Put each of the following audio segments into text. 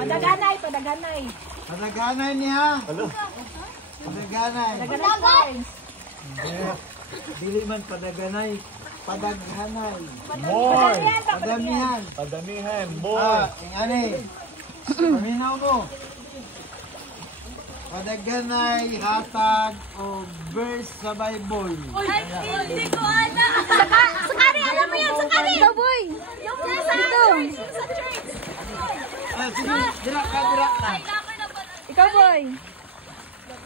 Padaganay, padaganay. Padaganay niya. Padaganay. Padaganay. Dili man padaganay. Padaghanay. More. Padamihan. Padamihan. More. Ingani. Paminaw mo. Padaghanay, hatag, o verse sa Bible. Ay, hindi ko ana. Sakari, alam mo yan, sakari. Ito, boy. Yung nasa church. Sa church. Sige, dirak ka. Ikaw, boy.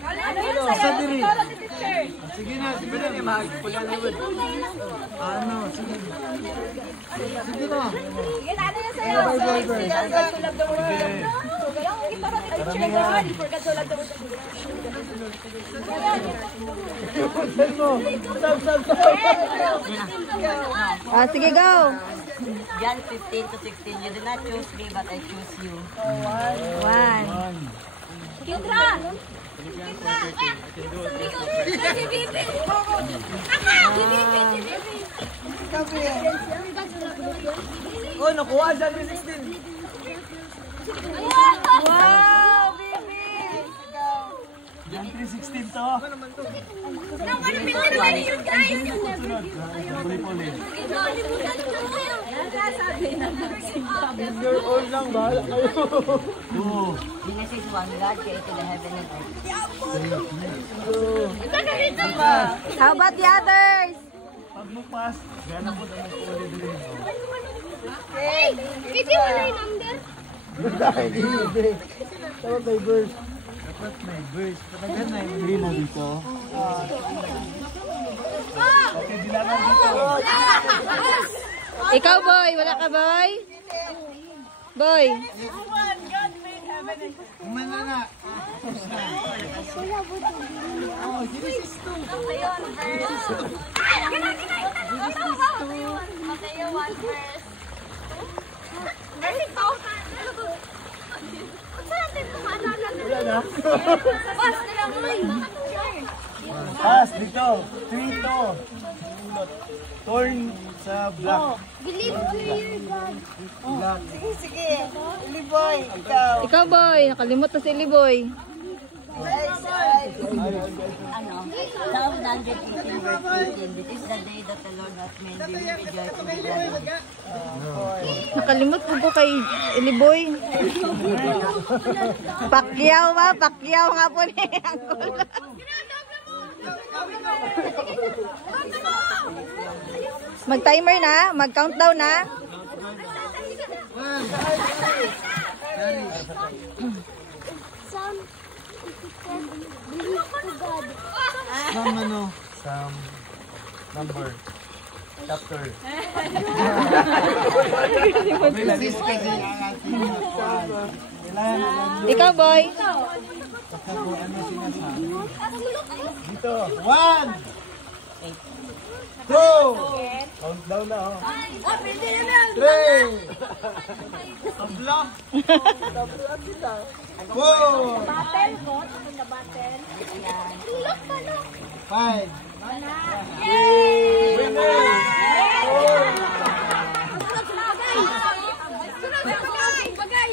Ano yun sa'yo? Ikaw lang si teacher. Sige na, sige na. Ano, sige. Sige na. Sige na, ano yun sa'yo? For God so loved the world. Yung kita lang ni teacher, God, for God so loved the world. Sige, go. John 15 to 16, you did not choose me, but I choose you. 1. Kindra! Kindra! Si Bibi! Si Bibi! Oh, nakuha dyan yung 16. Wow! Bibi! Yan 316 to. Nang ano pinili yun, guys? Puli-puli. You're all lang, bahala kayo. This is one God created the heaven and earth. How about the others? Pag magpas, gana po na magpuli din. Hey! Kasi wala yung number. Hindi. Tawag may verse. Dapat may verse. Padaganay. Hindi mo dito. Okay, dilangan dito. Ikaw, boy. Wala ka, boy? Boy. Umana na. Mateo 1 verse. Verse 2. Saan din ito maalala na? Wala na. Bas na lang mo. Pas, dito. 3 to. Torn sa black. Believe to your God. Sige, Liboy, ikaw. Ikaw, boy. Nakalimot na si Liboy. Ano? Psalm 118 verse 18. This is the day that the Lord has made. We will rejoice and be glad. Nakalimot po kay Liboy. Pakyaw ba? Pakyaw nga po ni Uncle. Mag-timer na? Mag-countdown na? Sam ano? Some number. Chapter. Verses kasi ang ating nakuhaan. Kailangan Ikaw, boy. kung ano sinasabi. Dito. 1, 2, Countdown na, oh. 3, Tabla. 4, Battle ko. Sa battle. 5, Yay! Winner! Sunod na bagay! Sunod na bagay! Bagay!